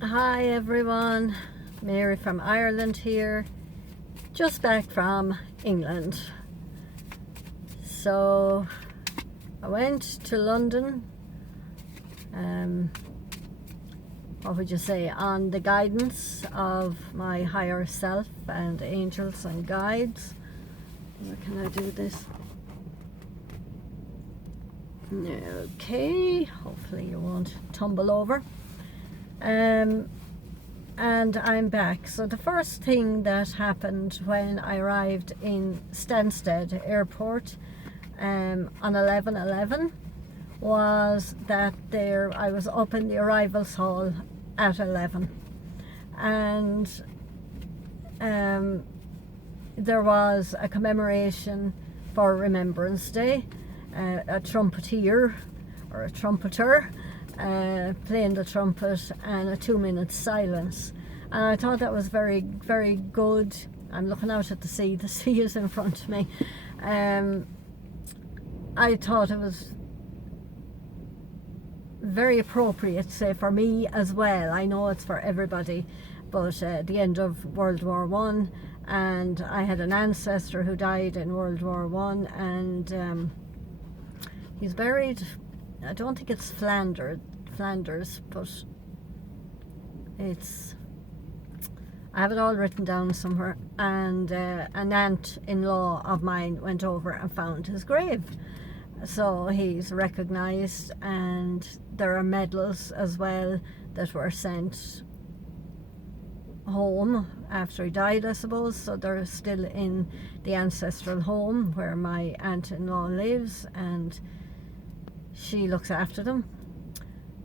Hi everyone, Mary from Ireland here, just back from England. So I went to London, what would you say, on the guidance of my higher self and angels and guides. Can I do this? Okay, hopefully you won't tumble over. And I'm back. So the first thing that happened when I arrived in Stansted Airport on 11/11 was that I was up in the arrivals hall at 11, and there was a commemoration for Remembrance Day. A trumpeter playing the trumpet, and a 2-minute silence. And I thought that was very, very good. I'm looking out at the sea is in front of me. I thought it was very appropriate, say, for me as well. I know it's for everybody, but the end of World War I, and I had an ancestor who died in World War I, and he's buried, I don't think it's Flanders, but I have it all written down somewhere. And an aunt-in-law of mine went over and found his grave. So he's recognised, and there are medals as well that were sent home after he died, I suppose. So they're still in the ancestral home where my aunt-in-law lives, and she looks after them.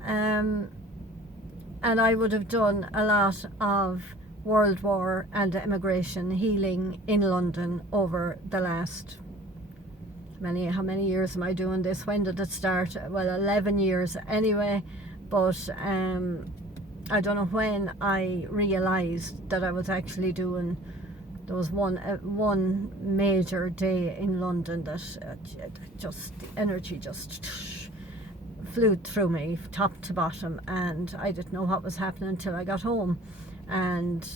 And I would have done a lot of World War and immigration healing in London over the last, how many years am I doing this? When did it start? Well, 11 years anyway, but I don't know when I realised that I was actually doing. There was one major day in London that just the energy just flew through me top to bottom, and I didn't know what was happening until I got home. And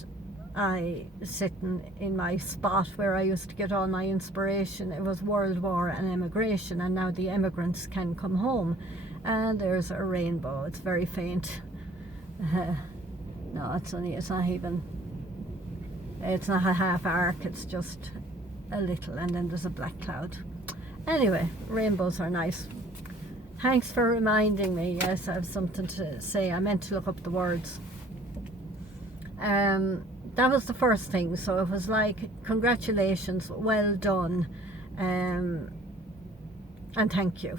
I sitting in my spot where I used to get all my inspiration. It was World War and immigration, and now the immigrants can come home, and there's a rainbow. It's very faint. No, it's not a half arc, it's just a little, and then there's a black cloud. Anyway, rainbows are nice. Thanks for reminding me. Yes, I have something to say. I meant to look up the words. That was the first thing. So it was like, congratulations, well done, and thank you.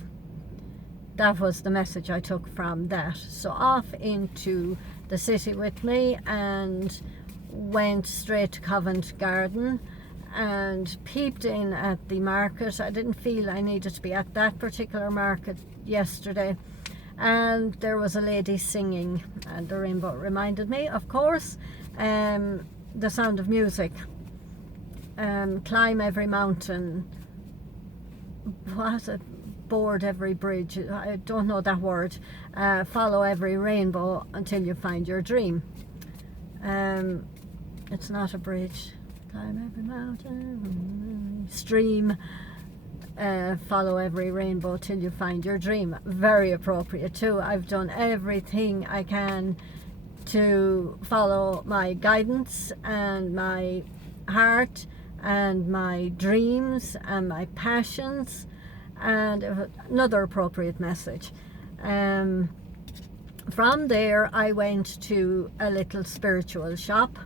That was the message I took from that. So off into the city with me, and went straight to Covent Garden and peeped in at the market. I didn't feel I needed to be at that particular market yesterday, and there was a lady singing, and the rainbow reminded me, of course, The Sound of Music. Climb every mountain, board every bridge, I don't know that word, follow every rainbow until you find your dream. It's not a bridge. Climb every mountain, stream, follow every rainbow till you find your dream. Very appropriate too. I've done everything I can to follow my guidance and my heart and my dreams and my passions, and another appropriate message. From there I went to a little spiritual shop,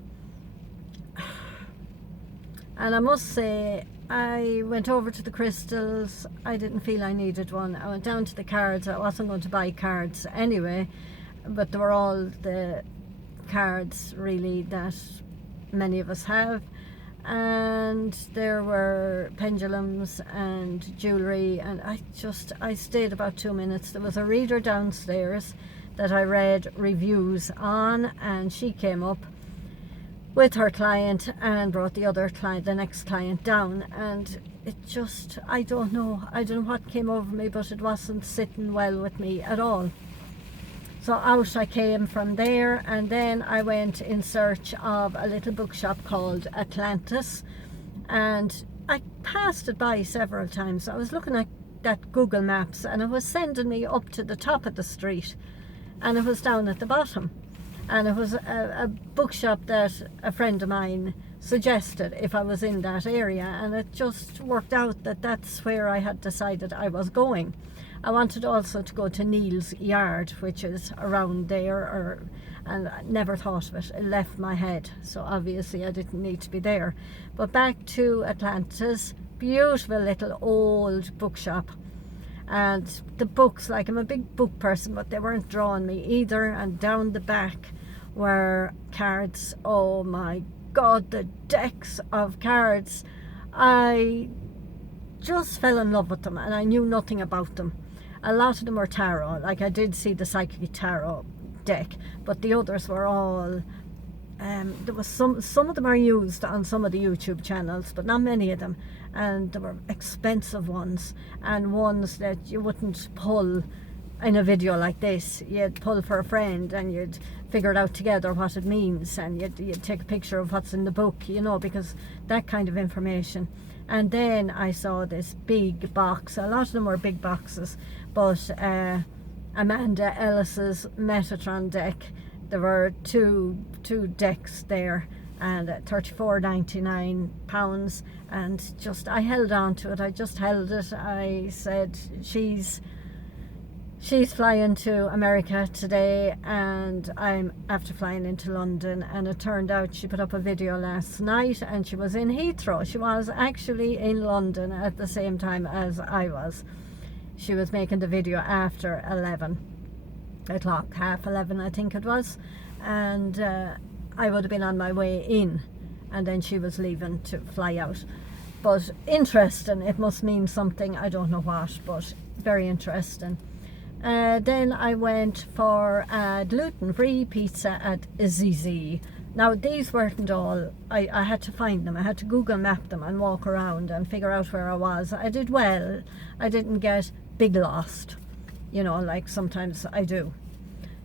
and I must say, I went over to the crystals. I didn't feel I needed one. I went down to the cards. I wasn't going to buy cards anyway, but they were all the cards really that many of us have. And there were pendulums and jewellery, and I stayed about 2 minutes. There was a reader downstairs that I read reviews on, and she came up with her client and brought the next client down, and it just, I don't know what came over me, but it wasn't sitting well with me at all. So out I came from there, and then I went in search of a little bookshop called Atlantis, and I passed it by several times. I was looking at Google Maps, and it was sending me up to the top of the street, and it was down at the bottom. And it was a bookshop that a friend of mine suggested if I was in that area, and it just worked out that that's where I had decided I was going. I wanted also to go to Neil's Yard, which is around there, and I never thought of it. It left my head, so obviously I didn't need to be there. But back to Atlantis, beautiful little old bookshop. And the books, like, I'm a big book person, but they weren't drawing me either. And down the back were cards. Oh my God, the decks of cards. I just fell in love with them, and I knew nothing about them. A lot of them were tarot. Like, I did see the psychic tarot deck, but the others were all there was some of them are used on some of the YouTube channels, but not many of them, and there were expensive ones, and ones that you wouldn't pull in a video like this. You'd pull for a friend, and you'd figure it out together what it means, and you'd take a picture of what's in the book, you know, because that kind of information. And then I saw this big box. A lot of them were big boxes, but Amanda Ellis's Metatron deck, there were two decks there, and £34.99, and just I held on to it. I just held it. I said, she's flying to America today, and I'm after flying into London. And it turned out she put up a video last night, and she was in Heathrow. She was actually in London at the same time as I was. She was making the video after 11 o'clock, half 11 I think it was, and I would have been on my way in, and then she was leaving to fly out. But interesting, it must mean something, I don't know what, but very interesting. Then I went for a gluten-free pizza at Azizi. Now, these weren't all, I had to find them. I had to Google map them and walk around and figure out where I was. I did well. I didn't get big lost, you know, like sometimes I do.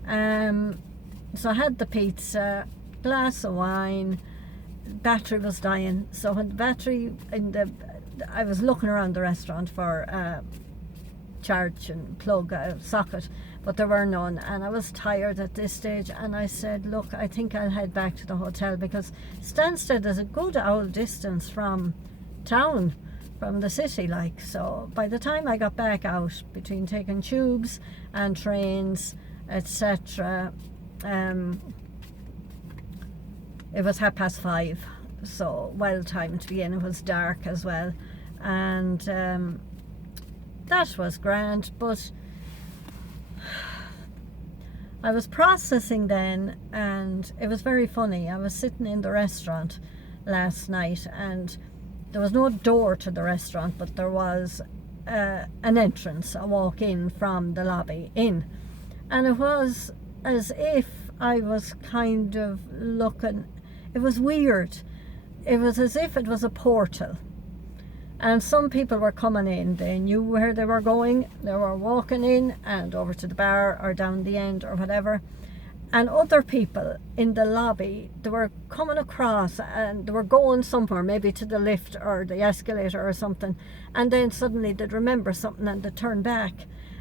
So I had the pizza, glass of wine, battery was dying. So when the battery, I was looking around the restaurant for charge and plug a socket, but there were none, and I was tired at this stage, and I said, look, I think I'll head back to the hotel, because Stansted is a good old distance from town, from the city, like. So by the time I got back out, between taking tubes and trains, etc., it was 5:30, so well timed to be in. It was dark as well, and that was grand. But I was processing then, and it was very funny. I was sitting in the restaurant last night, and there was no door to the restaurant, but there was an entrance, a walk in from the lobby in, and it was as if I was kind of looking, it was weird, it was as if it was a portal. And some people were coming in, they knew where they were going, they were walking in and over to the bar or down the end or whatever. And other people in the lobby, they were coming across and they were going somewhere, maybe to the lift or the escalator or something. And then suddenly they'd remember something and they'd turn back.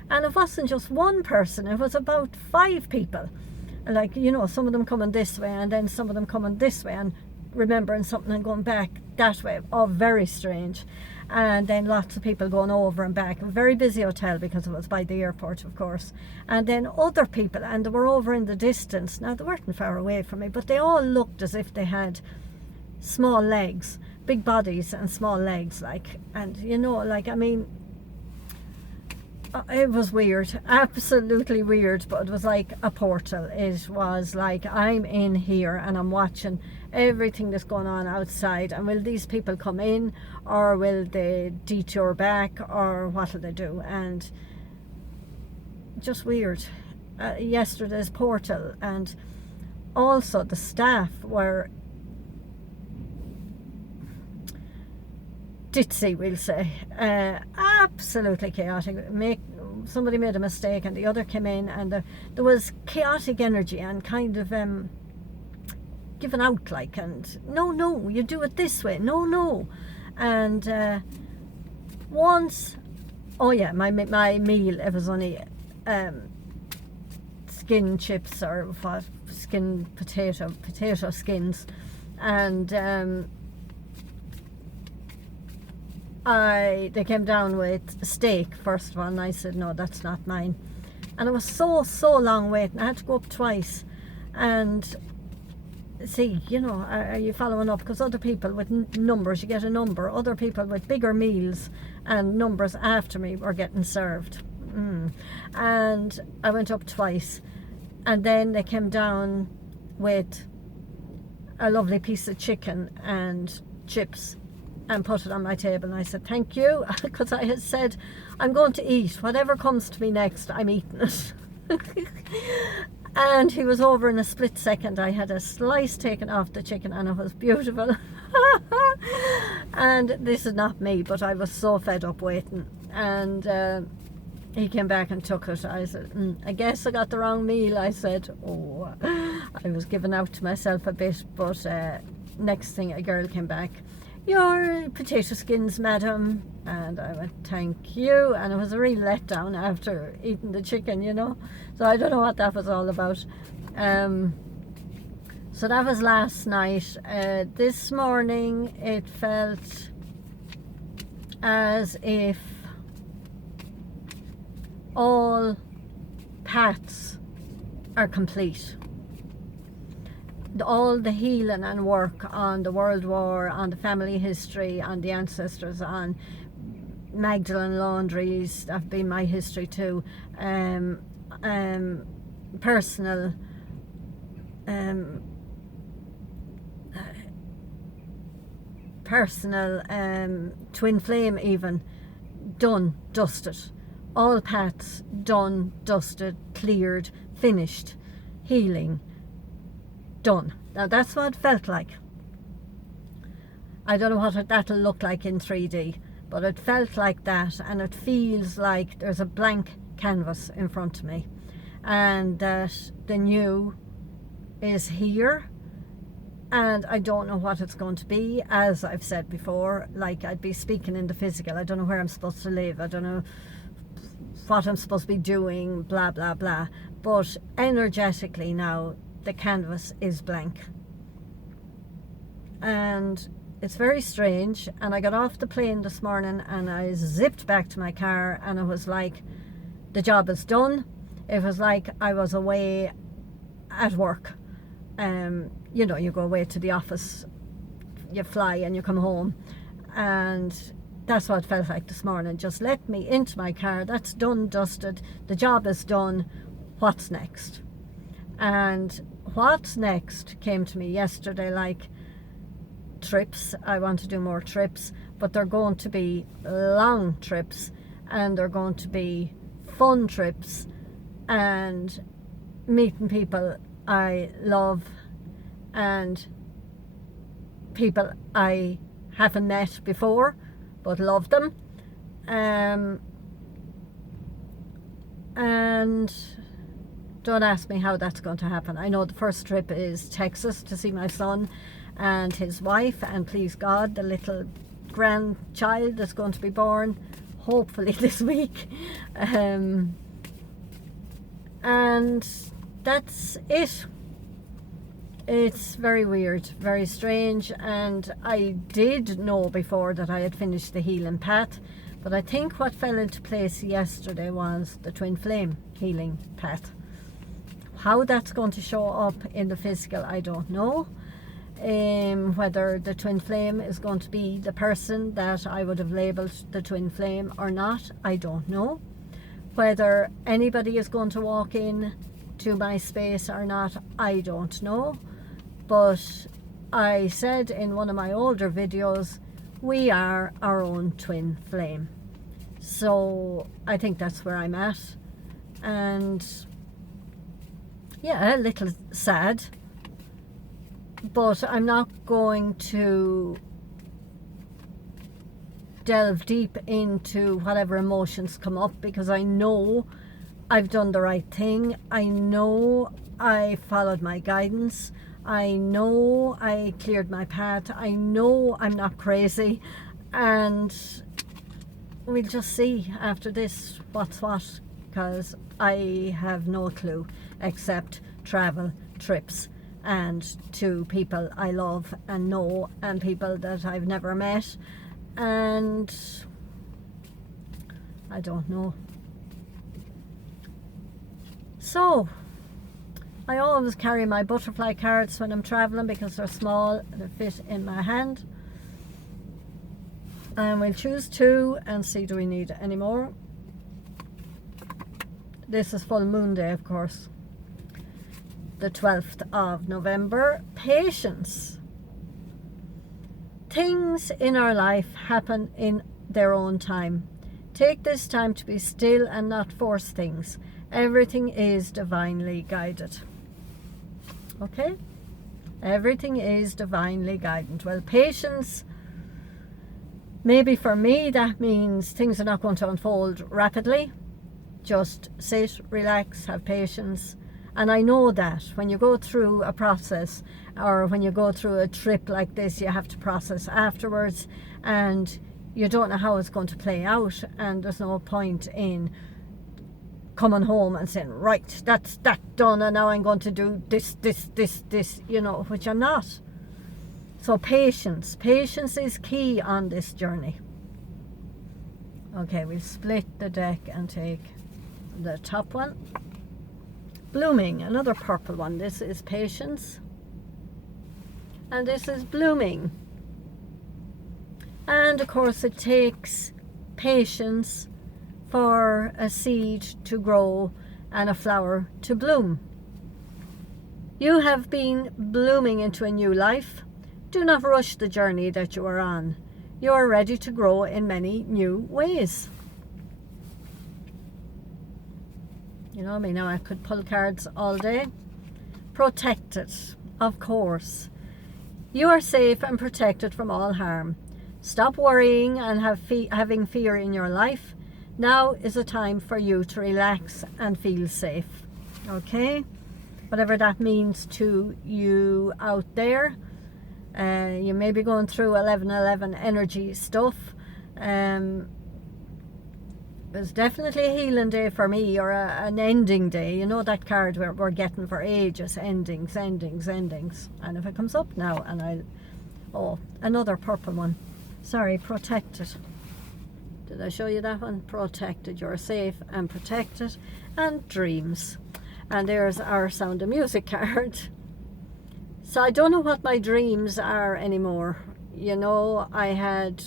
And it wasn't just one person, it was about 5 people. Like, you know, some of them coming this way and then some of them coming this way and remembering something and going back that way. Oh, very strange. And then lots of people going over and back. A very busy hotel because it was by the airport, of course. And then other people, and they were over in the distance. Now, they weren't far away from me, but they all looked as if they had small legs, big bodies and small legs, like. And, you know, like, I mean, it was weird, absolutely weird, but it was like a portal. It was like, I'm in here and I'm watching everything that's going on outside, and will these people come in or will they detour back or what will they do? And just weird. Yesterday's portal, and also the staff were ditzy, we'll say, absolutely chaotic. somebody made a mistake and the other came in, and there was chaotic energy and kind of given out, like, and no, you do it this way, no. And once, oh yeah, my meal, it was only skin chips, or what, skin potato skins, and they came down with steak first of all, and I said, no, that's not mine. And it was so long waiting. I had to go up twice and see, you know, are you following up? Because other people with numbers, you get a number. Other people with bigger meals and numbers after me were getting served. And I went up twice, and then they came down with a lovely piece of chicken and chips and put it on my table, and I said thank you, because I had said I'm going to eat whatever comes to me next, I'm eating it. And he was over in a split second. I had a slice taken off the chicken and it was beautiful. And this is not me, but I was so fed up waiting, and he came back and took it. I said, I guess I got the wrong meal. I said, oh, I was giving out to myself a bit. But next thing, a girl came back, your potato skins, madam. And I went, thank you. And it was a real letdown after eating the chicken, you know. So I don't know what that was all about. So that was last night. This morning it felt as if all paths are complete. All the healing and work on the World War, on the family history, on the ancestors, on Magdalene laundries, that have been my history too, personal, twin flame, even done, dusted. All paths done, dusted, cleared, finished, healing, done. Now that's what it felt like. I don't know what that'll look like in 3D, but it felt like that, and it feels like there's a blank canvas in front of me, and that the new is here, and I don't know what it's going to be. As I've said before, like, I'd be speaking in the physical. I don't know where I'm supposed to live. I don't know what I'm supposed to be doing, blah blah blah, but energetically now the canvas is blank, and it's very strange. And I got off the plane this morning and I zipped back to my car, and it was like the job is done. It was like I was away at work. You know, you go away to the office, you fly and you come home, and that's what it felt like this morning. Just let me into my car, that's done, dusted, the job is done, what's next? And what's next came to me yesterday, like trips. I want to do more trips, but they're going to be long trips, and they're going to be fun trips, and meeting people I love, and people I haven't met before but love them, and don't ask me how that's going to happen. I know the first trip is Texas to see my son and his wife, and please God, the little grandchild that's going to be born hopefully this week, and that's it. It's very weird, very strange, and I did know before that I had finished the healing path, but I think what fell into place yesterday was the twin flame healing path. How that's going to show up in the physical, I don't know. Whether the twin flame is going to be the person that I would have labelled the twin flame or not, I don't know. Whether anybody is going to walk in to my space or not, I don't know. But I said in one of my older videos, we are our own twin flame. So I think that's where I'm at. And yeah, a little sad, but I'm not going to delve deep into whatever emotions come up, because I know I've done the right thing. I know I followed my guidance. I know I cleared my path. I know I'm not crazy. And we'll just see after this what's what, because I have no clue except travel, trips, and to people I love and know, and people that I've never met, and I don't know. So I always carry my butterfly cards when I'm traveling because they're small, they fit in my hand, and we'll choose 2 and see do we need any more. This is full moon day, of course, the 12th of November. Patience. Things in our life happen in their own time. Take this time to be still and not force things. Everything is divinely guided. Okay? Everything is divinely guided. Well, patience, maybe for me that means things are not going to unfold rapidly. Just sit, relax, have patience. And I know that when you go through a process, or when you go through a trip like this, you have to process afterwards, and you don't know how it's going to play out, and there's no point in coming home and saying, right, that's that done, and now I'm going to do this, you know, which I'm not. So patience is key on this journey. Okay, we'll split the deck and take the top one. Blooming, another purple one. This is patience, and this is blooming. And of course it takes patience for a seed to grow and a flower to bloom. You have been blooming into a new life. Do not rush the journey that you are on. You are ready to grow in many new ways. You know me now, I could pull cards all day. Protected, of course. You are safe and protected from all harm. Stop worrying and having fear in your life. Now is a time for you to relax and feel safe. Okay? Whatever that means to you out there. You may be going through 11/11 energy stuff. It's definitely a healing day for me, or an ending day. You know that card we're getting for ages, endings. And if it comes up now, and oh, another purple one. Sorry, protected. Did I show you that one? Protected. You're safe and protected. And dreams. And there's our Sound of Music card. So I don't know what my dreams are anymore. You know, I had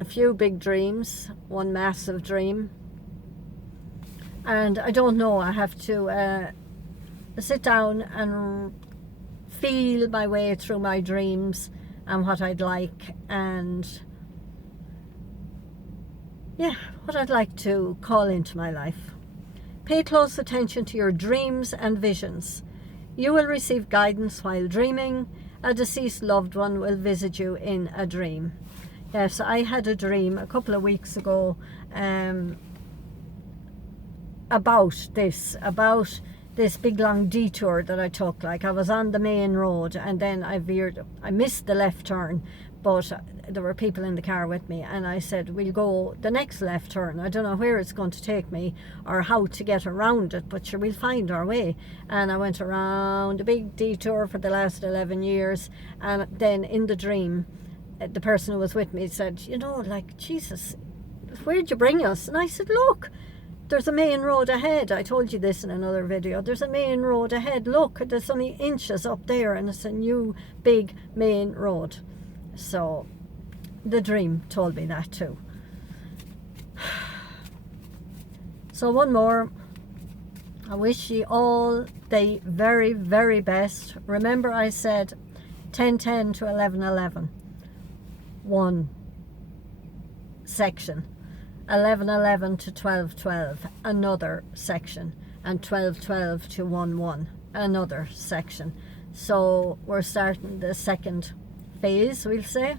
a few big dreams, one massive dream, and I don't know. I have to sit down and feel my way through my dreams and what I'd like, and yeah, what I'd like to call into my life. Pay close attention to your dreams and visions. You will receive guidance while dreaming. A deceased loved one will visit you in a dream. Yes, I had a dream a couple of weeks ago about this big long detour that I took. Like, I was on the main road and then I missed the left turn, but there were people in the car with me, and I said, we'll go the next left turn. I don't know where it's going to take me or how to get around it, but sure, we'll find our way. And I went around a big detour for the last 11 years, and then in the dream, the person who was with me said, you know, like, Jesus, where'd you bring us? And I said, look, there's a main road ahead. I told you this in another video. There's a main road ahead. Look, there's only inches up there, and it's a new big main road. So the dream told me that too. So one more. I wish you all the very, very best. Remember, I said 10:10 to 11:11. One section. 11:11 to 12:12, another section, and 12:12 to 1:1, another section. So we're starting the second phase, we'll say,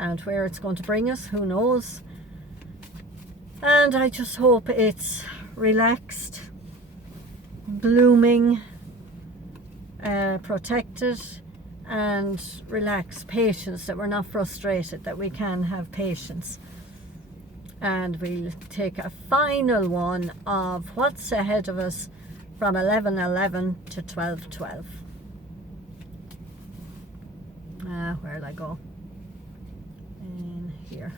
and where it's going to bring us, who knows. And I just hope it's relaxed, blooming, protected, and relaxed, patience, that we're not frustrated, that we can have patience. And we'll take a final one of what's ahead of us from 11:11 to 12:12. Where'd I go? In here.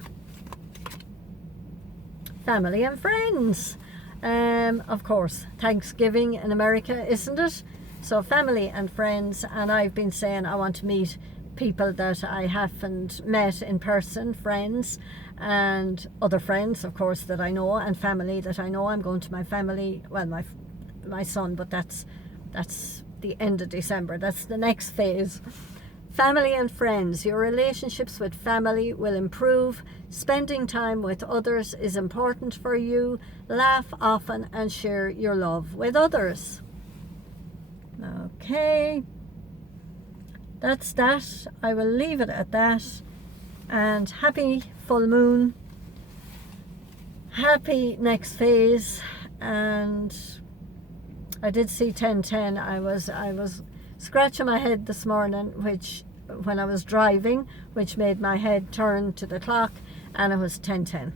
Family and friends. Of course, Thanksgiving in America, isn't it? So family and friends, and I've been saying I want to meet people that I haven't met in person, friends, and other friends, of course, that I know, and family that I know. I'm going to my family, well, my son, but that's the end of December. That's the next phase. Family and friends. Your relationships with family will improve. Spending time with others is important for you. Laugh often and share your love with others. Okay. That's that. I will leave it at that. And happy full moon. Happy next phase. And I did see 10:10. I was scratching my head this morning, when I was driving, which made my head turn to the clock, and it was 10:10.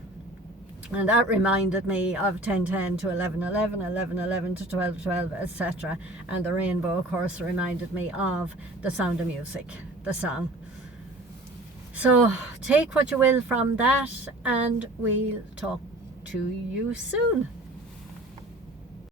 And that reminded me of 10:10 to 11:11, 11:11 to 12:12, etc. And the rainbow, of course, reminded me of The Sound of Music, the song. So take what you will from that, and we'll talk to you soon.